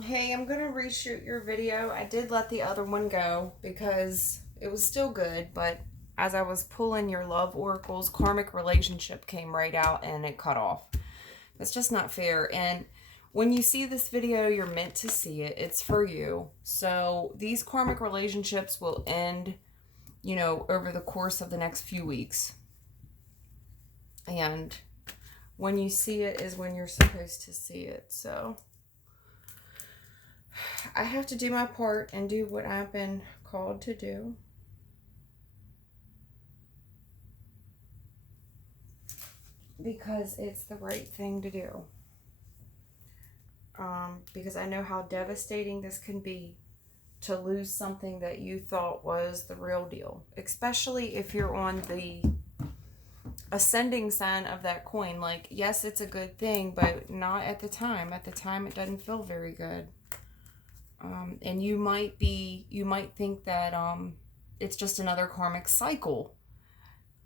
Hey, I'm gonna reshoot your video. I did let the other one go because it was still good, but as I was pulling your love oracles, karmic relationship came right out and it cut off. That's just not fair. And when you see this video, you're meant to see it. It's for you. So these karmic relationships will end, over the course of the next few weeks. And when you see it is when you're supposed to see it. So I have to do my part and do what I've been called to do. Because it's the right thing to do. Because I know how devastating this can be to lose something that you thought was the real deal. Especially if you're on the ascending sign of that coin. Like, yes, it's a good thing, but not at the time. At the time, it doesn't feel very good. And you might think that it's just another karmic cycle.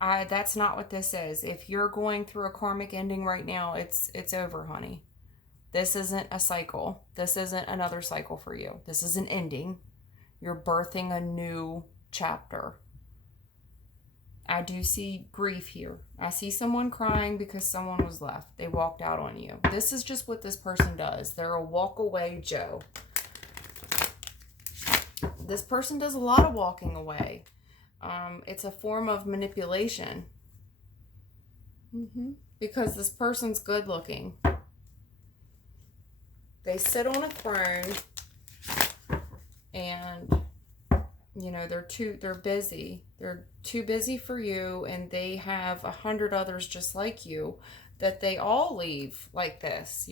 That's not what this is. If you're going through a karmic ending right now, it's over, honey. This isn't a cycle. This isn't another cycle for you. This is an ending. You're birthing a new chapter. I do see grief here. I see someone crying because someone was left. They walked out on you. This is just what this person does. They're a walk away Joe. This person does a lot of walking away. It's a form of manipulation. Because this person's good looking. They sit on a throne and they're busy. They're too busy for you, and they have 100 others just like you that they all leave like this.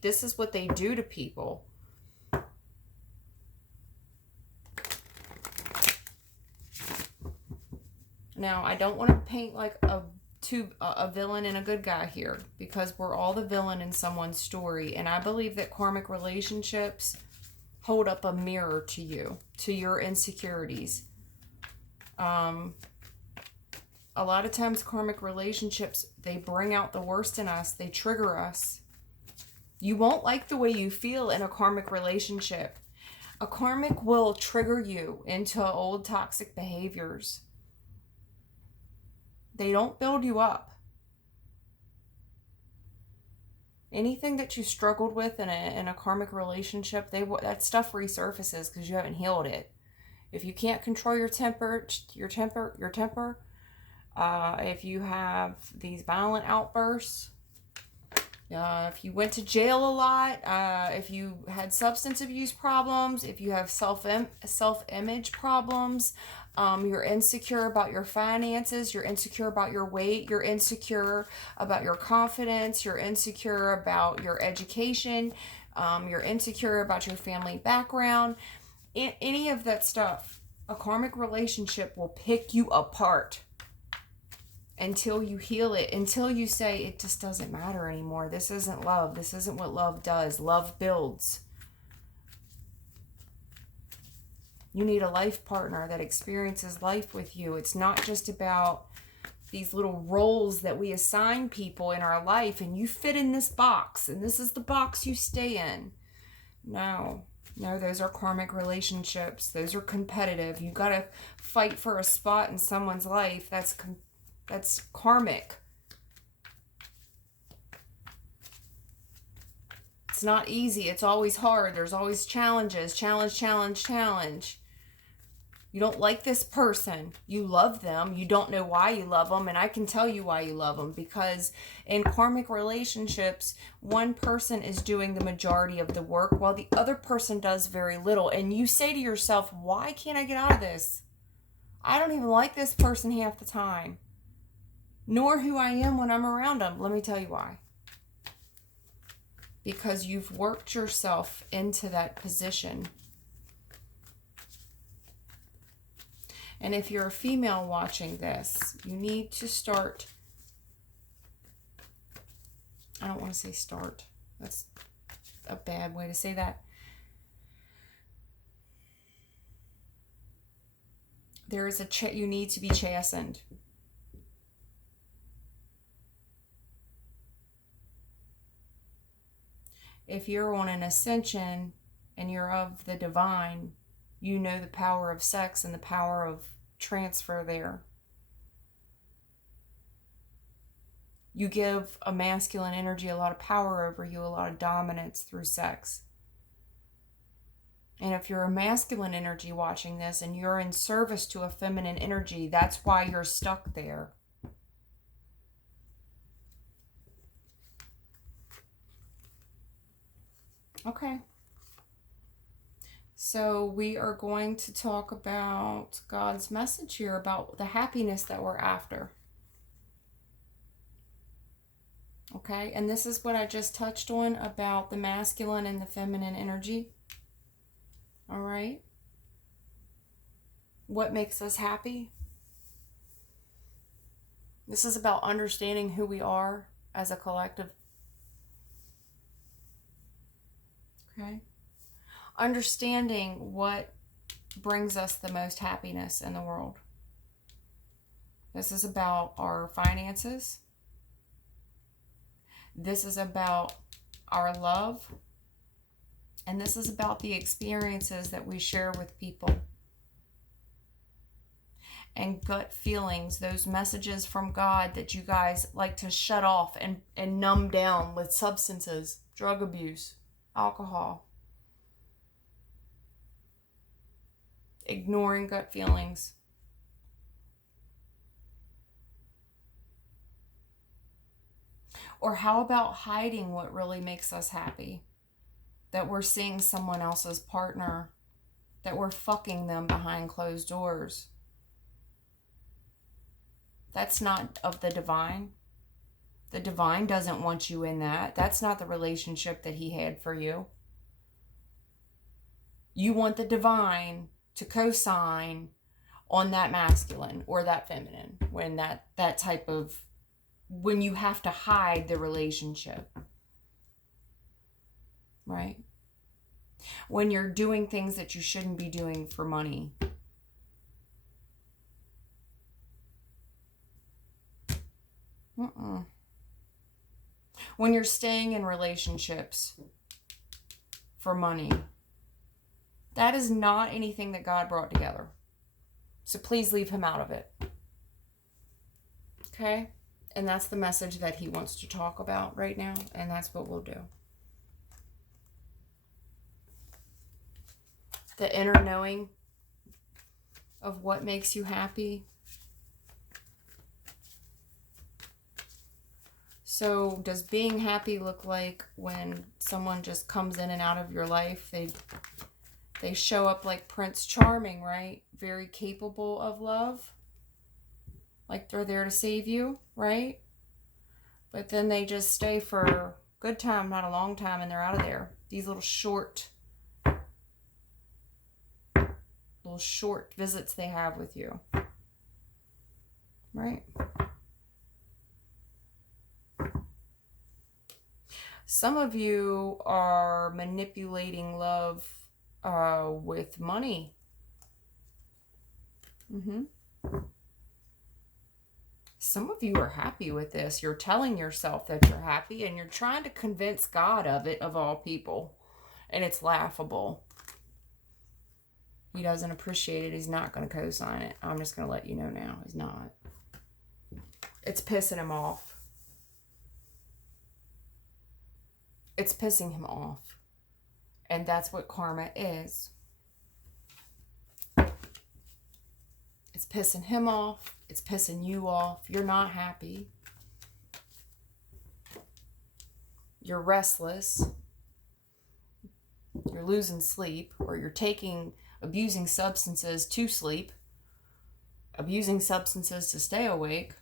This is what they do to people. Now, I don't want to paint like a villain and a good guy here, because we're all the villain in someone's story, and I believe that karmic relationships hold up a mirror to you, to your insecurities. A lot of times karmic relationships, they bring out the worst in us. They trigger us. You won't like the way you feel in a karmic relationship. A karmic will trigger you into old toxic behaviors. They don't build you up. Anything that you struggled with in a karmic relationship, that stuff resurfaces because you haven't healed it. If you can't control your temper, if you have these violent outbursts, if you went to jail a lot, if you had substance abuse problems, if you have self-image problems, you're insecure about your finances, you're insecure about your weight, you're insecure about your confidence, you're insecure about your education, you're insecure about your family background, any of that stuff, a karmic relationship will pick you apart until you heal it, until you say it just doesn't matter anymore. This isn't love. This isn't what love does. Love builds. You need a life partner that experiences life with you. It's not just about these little roles that we assign people in our life, and you fit in this box, and this is the box you stay in. No, those are karmic relationships. Those are competitive. You got to fight for a spot in someone's life. That's karmic. It's not easy. It's always hard. There's always challenges. Challenge. You don't like this person. You love them. You don't know why you love them. And I can tell you why you love them. Because in karmic relationships, one person is doing the majority of the work while the other person does very little. And you say to yourself, why can't I get out of this? I don't even like this person half the time. Nor who I am when I'm around them. Let me tell you why. Because you've worked yourself into that position. And if you're a female watching this, you need to start. I don't want to say start. That's a bad way to say that. There is you need to be chastened. If you're on an ascension and you're of the divine, you know the power of sex and the power of transfer there. You give a masculine energy a lot of power over you, a lot of dominance through sex. And if you're a masculine energy watching this and you're in service to a feminine energy, that's why you're stuck there. Okay. So we are going to talk about God's message here about the happiness that we're after. Okay, and this is what I just touched on about the masculine and the feminine energy. All right. What makes us happy? This is about understanding who we are as a collective. Okay. Understanding what brings us the most happiness in the world. This is about our finances. This is about our love. And this is about the experiences that we share with people. And gut feelings, those messages from God that you guys like to shut off and numb down with substances, drug abuse, alcohol. Ignoring gut feelings. Or how about hiding what really makes us happy? That we're seeing someone else's partner, that we're fucking them behind closed doors. That's not of the divine. The divine doesn't want you in that. That's not the relationship that he had for you. You want the divine to co-sign on that masculine or that feminine when that type of, when you have to hide the relationship, right? When you're doing things that you shouldn't be doing for money. When you're staying in relationships for money. That is not anything that God brought together. So please leave him out of it. Okay? And that's the message that he wants to talk about right now. And that's what we'll do. The inner knowing of what makes you happy. So does being happy look like when someone just comes in and out of your life? They show up like Prince Charming, right? Very capable of love. Like they're there to save you, right? But then they just stay for a good time, not a long time, and they're out of there. These little short visits they have with you. Right? Some of you are manipulating love with money. Some of you are happy with this. You're telling yourself that you're happy and you're trying to convince God of it, of all people. And it's laughable. He doesn't appreciate it. He's not going to co-sign it. I'm just going to let you know now. He's not. It's pissing him off. It's pissing him off. And that's what karma is. It's pissing him off. It's pissing you off. You're not happy. You're restless. You're losing sleep. Or you're abusing substances to sleep. Abusing substances to stay awake.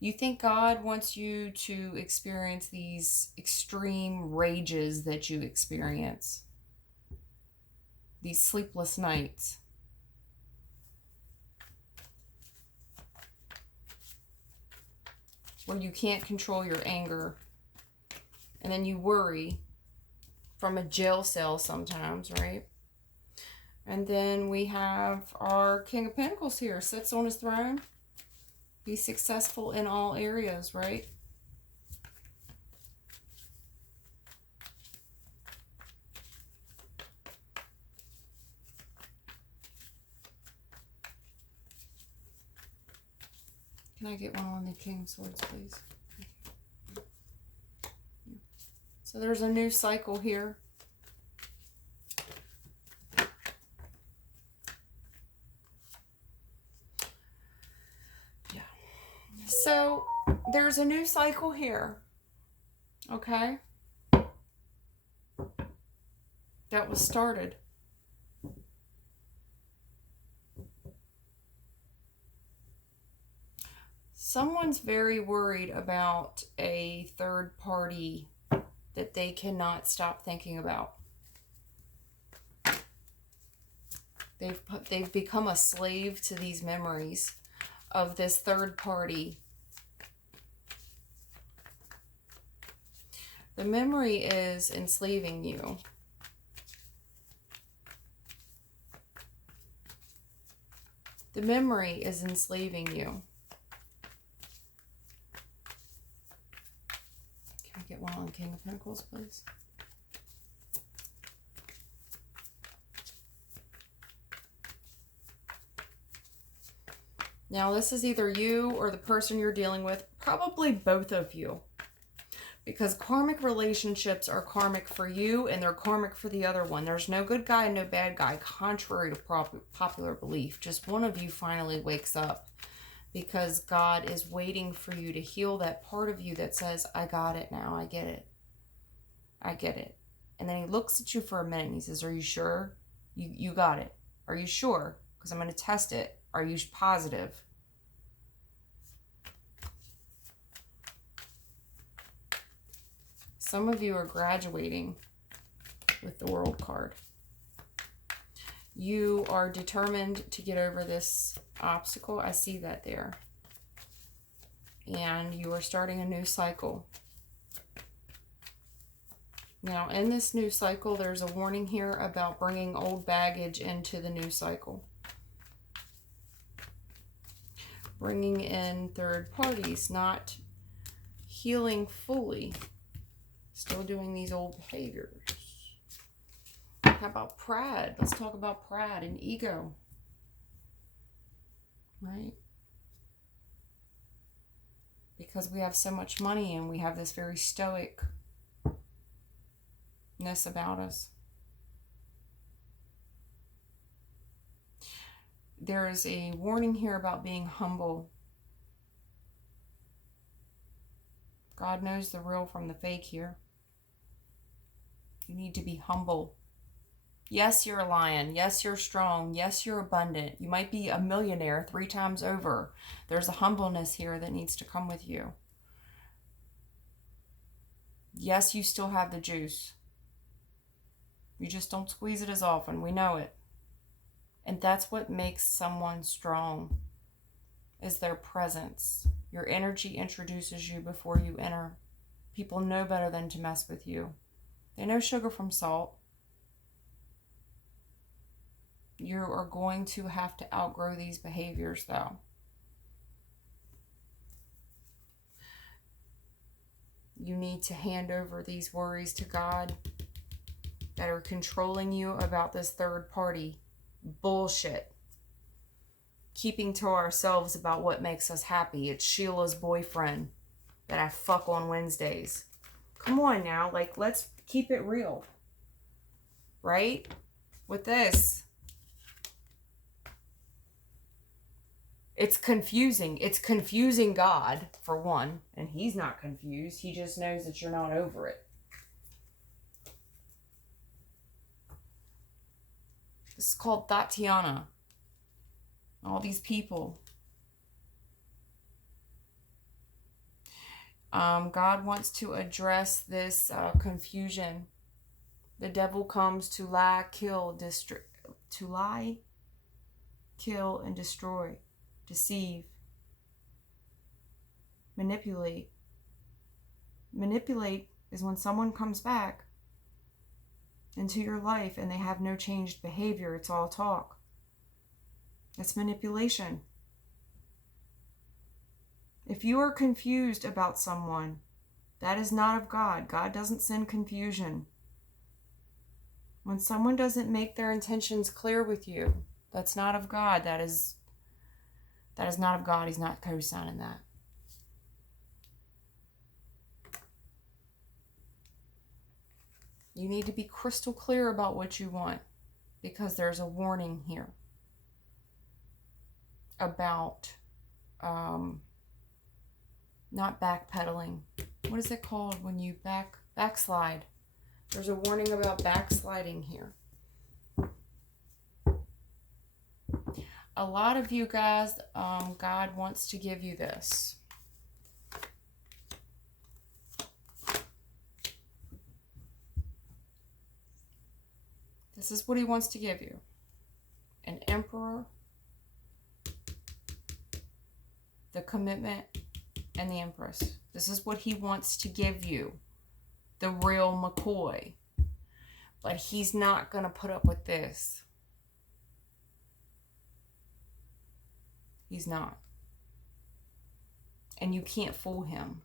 You think God wants you to experience these extreme rages that you experience. These sleepless nights. Where you can't control your anger. And then you worry from a jail cell sometimes, right? And then we have our King of Pentacles here. Sits on his throne. He's successful in all areas, right? Can I get one on the King of Swords, please? So there's a new cycle here. Yeah. So there's a new cycle here. Okay? That was started. Someone's very worried about a third party that they cannot stop thinking about. They've become a slave to these memories of this third party. The memory is enslaving you. The memory is enslaving you. Can I get one on King of Pentacles, please? Now, this is either you or the person you're dealing with, probably both of you. Because karmic relationships are karmic for you and they're karmic for the other one. There's no good guy and no bad guy, contrary to popular belief. Just one of you finally wakes up because God is waiting for you to heal that part of you that says, I got it now, I get it. I get it. And then he looks at you for a minute and he says, are you sure? You got it. Are you sure? Because I'm going to test it. Are you positive? Some of you are graduating with the World card. You are determined to get over this obstacle. I see that there. And you are starting a new cycle. Now, in this new cycle, there's a warning here about bringing old baggage into the new cycle. Bringing in third parties, not healing fully. Still doing these old behaviors. How about pride? Let's talk about pride and ego. Right? Because we have so much money and we have this very stoicness about us. There is a warning here about being humble. God knows the real from the fake here. You need to be humble. Yes, you're a lion. Yes, you're strong. Yes, you're abundant. You might be a millionaire 3 times over. There's a humbleness here that needs to come with you. Yes, you still have the juice. You just don't squeeze it as often. We know it. And that's what makes someone strong, is their presence. Your energy introduces you before you enter. People know better than to mess with you. They know sugar from salt. You are going to have to outgrow these behaviors, though. You need to hand over these worries to God that are controlling you about this third party bullshit. Keeping to ourselves about what makes us happy. It's Sheila's boyfriend that I fuck on Wednesdays. Come on now, like, let's keep it real. Right? With this. It's confusing. It's confusing God, for one. And he's not confused. He just knows that you're not over it. This is called Tatiana. All these people. God wants to address this confusion. The devil comes to lie, kill, and destroy, deceive, manipulate. Manipulate is when someone comes back into your life and they have no changed behavior. It's all talk. It's manipulation. If you are confused about someone, that is not of God. God doesn't send confusion. When someone doesn't make their intentions clear with you, that's not of God. That is That is not of God. He's not co-signing that. You need to be crystal clear about what you want, because there's a warning here about not backpedaling. What is it called when you backslide? There's a warning about backsliding here. A lot of you guys, God wants to give you this. This is what he wants to give you. An Emperor, the Commitment, and the Empress. This is what he wants to give you. The real McCoy. But he's not going to put up with this. He's not. And you can't fool him.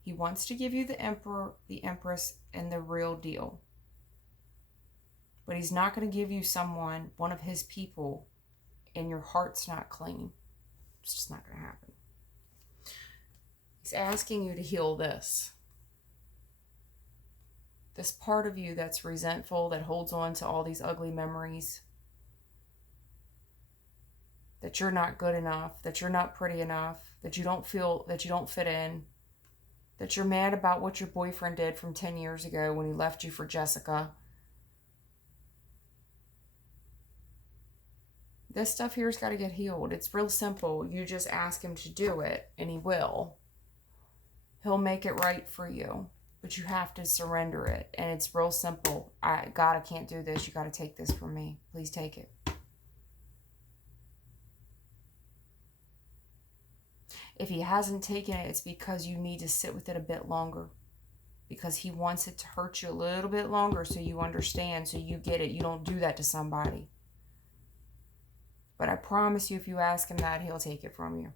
He wants to give you the Emperor, the Empress, and the real deal. But he's not going to give you someone, one of his people, and your heart's not clean. It's just not going to happen. He's asking you to heal this. This part of you that's resentful, that holds on to all these ugly memories. That you're not good enough, that you're not pretty enough, that you don't feel, that you don't fit in. That you're mad about what your boyfriend did from 10 years ago when he left you for Jessica. This stuff here's got to get healed. It's real simple. You just ask him to do it, and he will. He'll make it right for you. But you have to surrender it. And it's real simple. God, I can't do this. You got to take this from me. Please take it. If he hasn't taken it, it's because you need to sit with it a bit longer. Because he wants it to hurt you a little bit longer so you understand, so you get it. You don't do that to somebody. But I promise you, if you ask him that, he'll take it from you.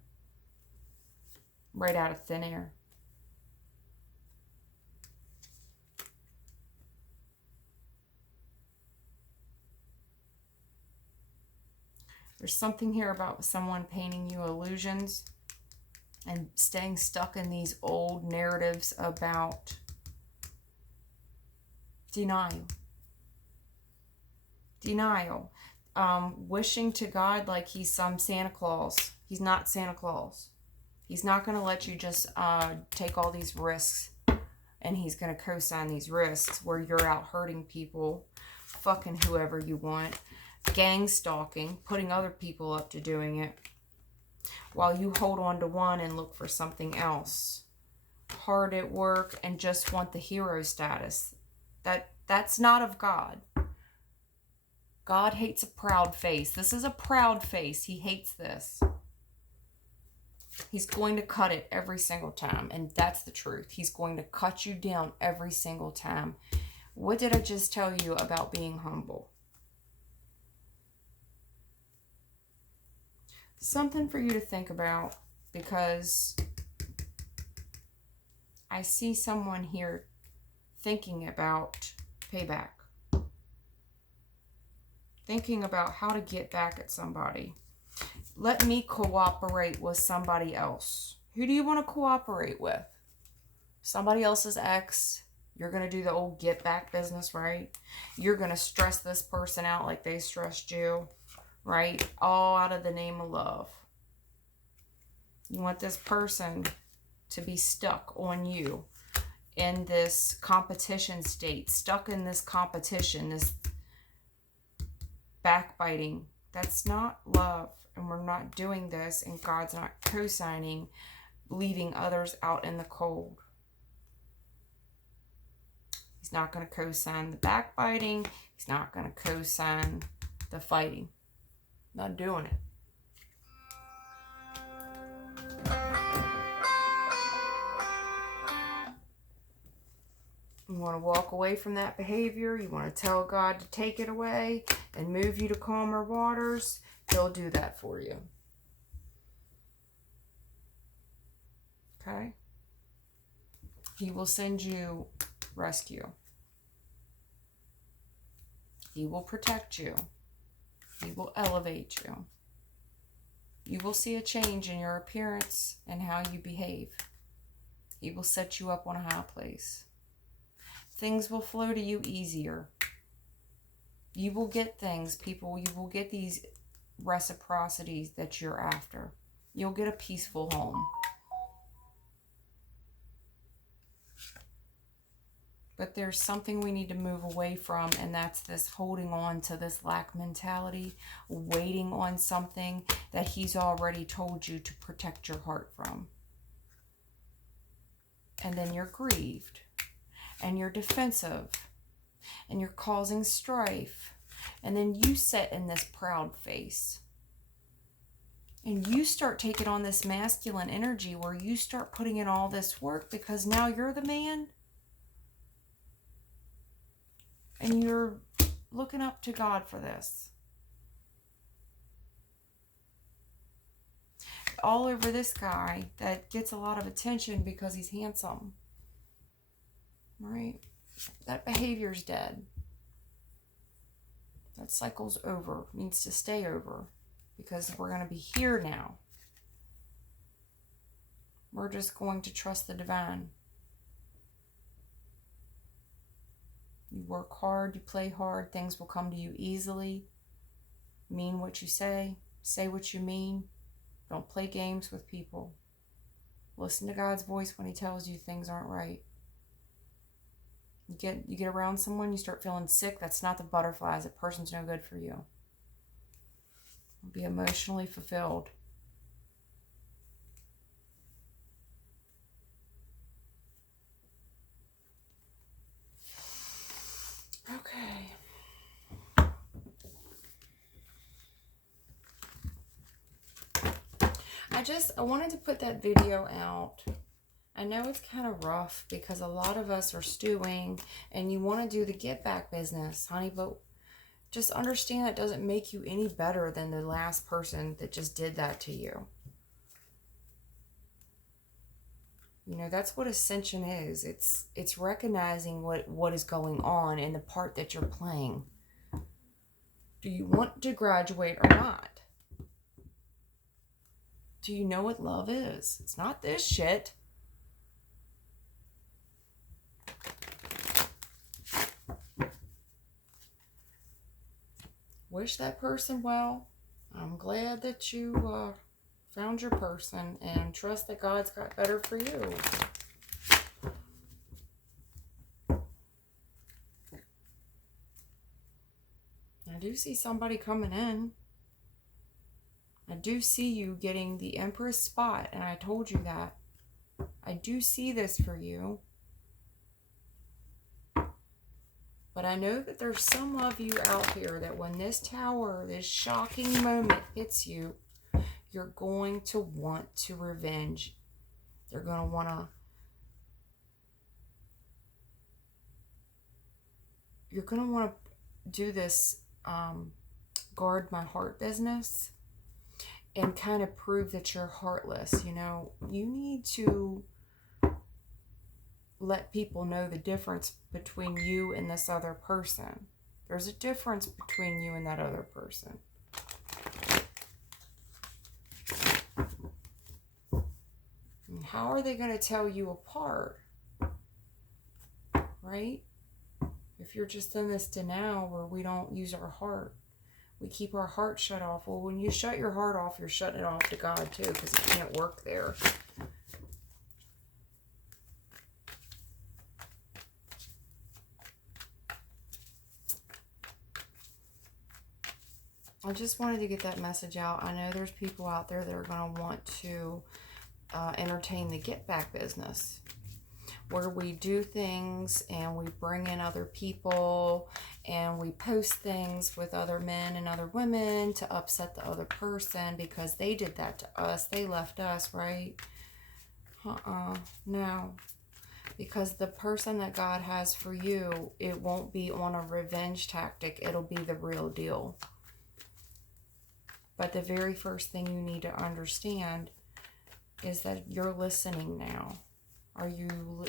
Right out of thin air. There's something here about someone painting you illusions and staying stuck in these old narratives about denial. Denial. Wishing to God like he's some Santa Claus. He's not Santa Claus. He's not going to let you just take all these risks, and he's going to co-sign these risks where you're out hurting people, fucking whoever you want, gang stalking, putting other people up to doing it, while you hold on to one and look for something else. Hard at work and just want the hero status. That's not of God. God hates a proud face. This is a proud face. He hates this. He's going to cut it every single time. And that's the truth. He's going to cut you down every single time. What did I just tell you about being humble? Something for you to think about, because I see someone here thinking about payback. Thinking about how to get back at somebody. Let me cooperate with somebody else. Who do you want to cooperate with? Somebody else's ex. You're going to do the old get back business, right? You're going to stress this person out like they stressed you, right? All out of the name of love. You want this person to be stuck on you in this competition state, stuck in this competition, this backbiting. That's not love, and we're not doing this, and God's not co-signing leaving others out in the cold. He's not going to co-sign the backbiting. He's not going to co-sign the fighting. Not doing it. You want to walk away from that behavior. You want to tell God to take it away and move you to calmer waters. He'll do that for you. Okay? He will send you rescue. He will protect you. He will elevate you. You will see a change in your appearance and how you behave. He will set you up on a high place. Things will flow to you easier. You will get things, people. You will get these reciprocities that you're after. You'll get a peaceful home. But there's something we need to move away from, and that's this holding on to this lack mentality, waiting on something that he's already told you to protect your heart from. And then you're grieved, and you're defensive, and you're causing strife. And then you sit in this proud face. And you start taking on this masculine energy where you start putting in all this work because now you're the man. And you're looking up to God for this. All over this guy that gets a lot of attention because he's handsome. Right? That behavior's dead. That cycle's over. It needs to stay over. Because we're going to be here now. We're just going to trust the divine. You work hard, you play hard, things will come to you easily. Mean what you say what you mean. Don't play games with people. Listen to God's voice when he tells you things aren't right. You get around someone, you start feeling sick, that's not the butterflies. That person's no good for you. Be emotionally fulfilled. Okay. I wanted to put that video out. I know it's kind of rough because a lot of us are stewing and you want to do the get back business, honey, but just understand it doesn't make you any better than the last person that just did that to you. You know, that's what Ascension is. It's recognizing what is going on and the part that you're playing. Do you want to graduate or not? Do you know what love is? It's not this shit. Wish that person well. I'm glad that you found your person and trust that God's got better for you. I do see somebody coming in. I do see you getting the Empress spot, and I told you that. I do see this for you. But I know that there's some of you out here that when this tower, this shocking moment hits you, you're going to want to revenge. You're going to want to... You're going to want to do this guard my heart business and kind of prove that you're heartless. You know, you need to let people know the difference between you and this other person. There's a difference between you and that other person. And how are they going to tell you apart? Right? If you're just in this denial where we don't use our heart. We keep our heart shut off. Well, when you shut your heart off, you're shutting it off to God too, because it can't work there. I just wanted to get that message out. I know there's people out there that are going to want to entertain the get back business, where we do things and we bring in other people and we post things with other men and other women to upset the other person because they did that to us. They left us, right? No. Because the person that God has for you, it won't be on a revenge tactic. It'll be the real deal. But the very first thing you need to understand is that you're listening now.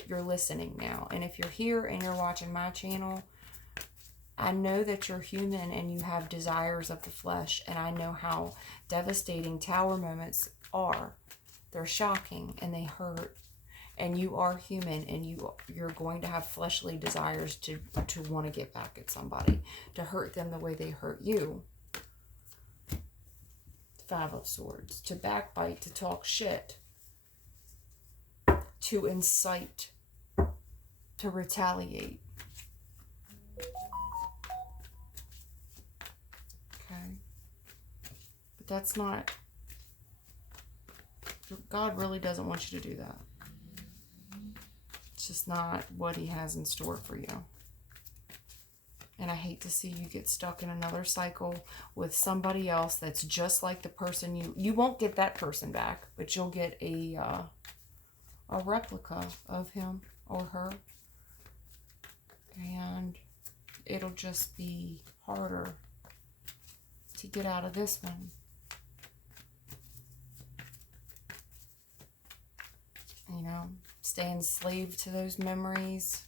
You're listening now. And if you're here and you're watching my channel, I know that you're human and you have desires of the flesh, and I know how devastating tower moments are. They're shocking and they hurt. And you are human, and you're going to have fleshly desires to want to get back at somebody, to hurt them the way they hurt you. Five of Swords. To backbite, to talk shit, to incite, to retaliate. Okay. But that's not... God really doesn't want you to do that. It's just not what he has in store for you. And I hate to see you get stuck in another cycle with somebody else that's just like the person you won't get that person back, but you'll get a replica of him or her. And it'll just be harder to get out of this one. You know, stay enslaved to those memories.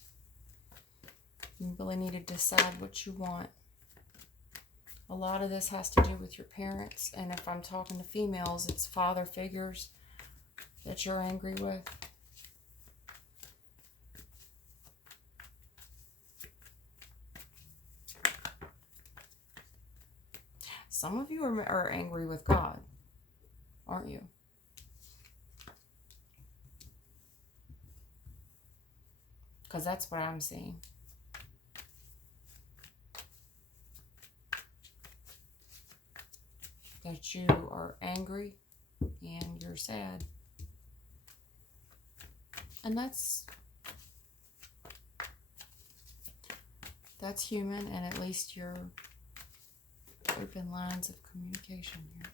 You really need to decide what you want. A lot of this has to do with your parents. And if I'm talking to females, it's father figures that you're angry with. Some of you are angry with God, aren't you? Because that's what I'm seeing. That you are angry and you're sad. And that's human, and at least you're open lines of communication here.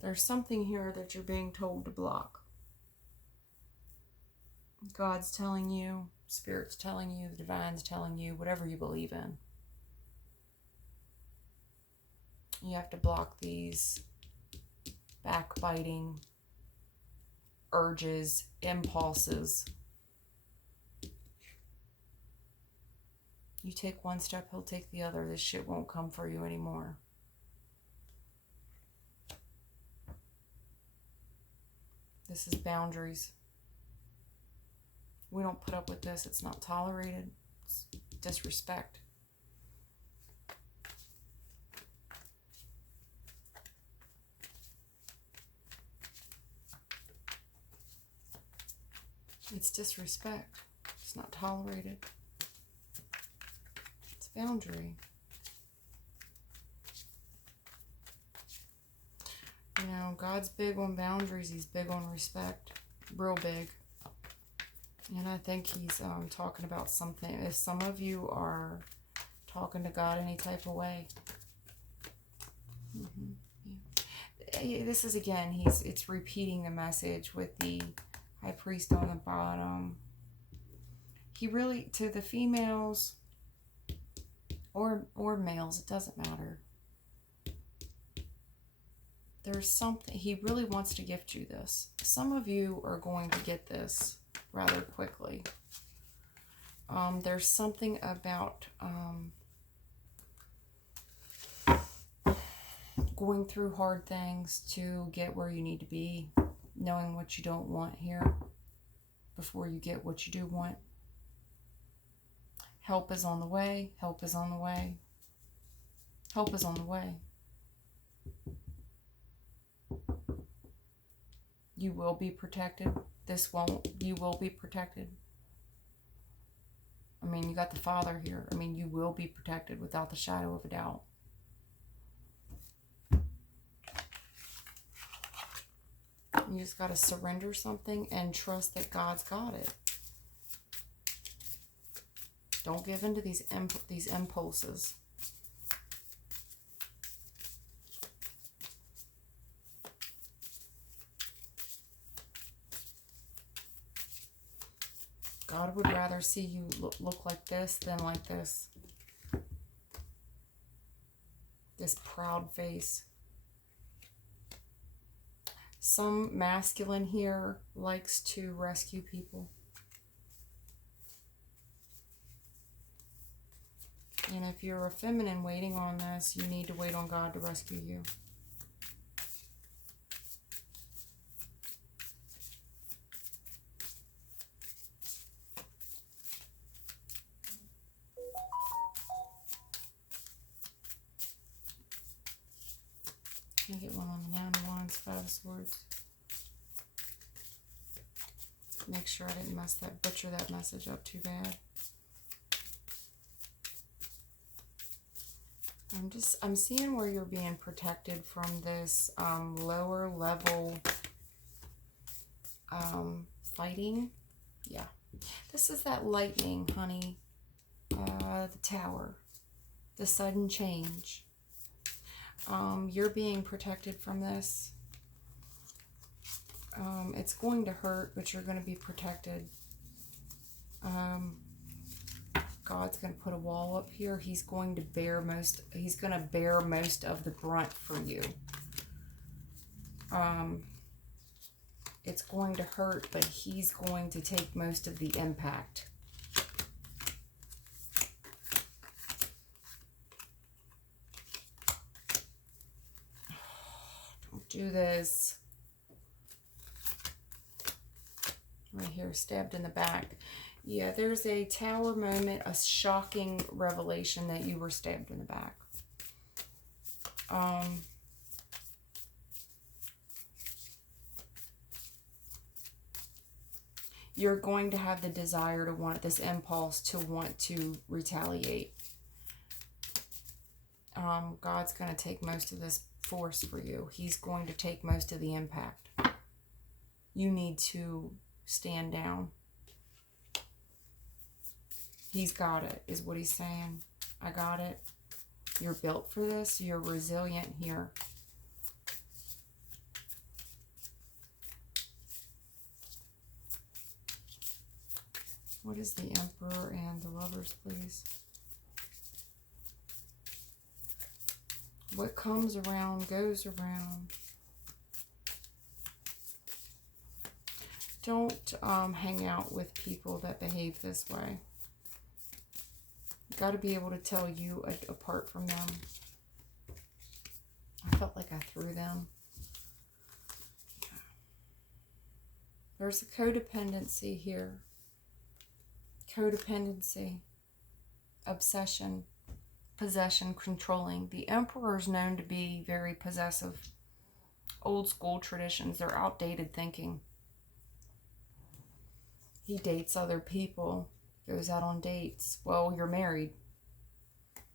There's something here that you're being told to block. God's telling you, Spirit's telling you, the Divine's telling you, whatever you believe in. You have to block these backbiting urges, impulses. You take one step, he'll take the other. This shit won't come for you anymore. This is boundaries. We don't put up with this. It's not tolerated. It's disrespect. It's disrespect. It's not tolerated. It's boundary. You know, God's big on boundaries. He's big on respect. Real big. And I think he's talking about something. If some of you are talking to God any type of way. Yeah. This is, again, it's repeating the message with the High Priest on the bottom. He really, to the females or males, it doesn't matter. There's something, he really wants to gift you this. Some of you are going to get this rather quickly. There's something about going through hard things to get where you need to be, knowing what you don't want here before you get what you do want. Help is on the way. Help is on the way. Help is on the way. You will be protected. This won't. You will be protected. I mean, you got the Father here. I mean, you will be protected without the shadow of a doubt. You just got to surrender something and trust that God's got it. Don't give in to these impulses. God would rather see you look like this than like this. This proud face. Some masculine here likes to rescue people. And if you're a feminine waiting on this, you need to wait on God to rescue you. Can I get one on the Nine of Wands, Five of Swords? Make sure I didn't butcher that message up too bad. I'm seeing where you're being protected from this lower level fighting. Yeah. This is that lightning, honey. The Tower. The sudden change. You're being protected from this. It's going to hurt, but you're going to be protected. God's going to put a wall up here. He's going to bear most of the brunt for you. It's going to hurt, but he's going to take most of the impact. Don't do this. Right here, stabbed in the back. Yeah, there's a Tower moment, a shocking revelation that you were stabbed in the back. You're going to have the desire to want, this impulse to want to retaliate. God's going to take most of this force for you. He's going to take most of the impact. You need to stand down. He's got it, is what he's saying. I got it. You're built for this. You're resilient here. What is the Emperor and the Lovers, please? What comes around goes around. Don't hang out with people that behave this way. Got to be able to tell you apart from them. I felt like I threw them. There's a codependency here. Codependency. Obsession. Possession. Controlling. The Emperor is known to be very possessive. Old school traditions. They're outdated thinking. He dates other people. Goes out on dates. Well, you're married.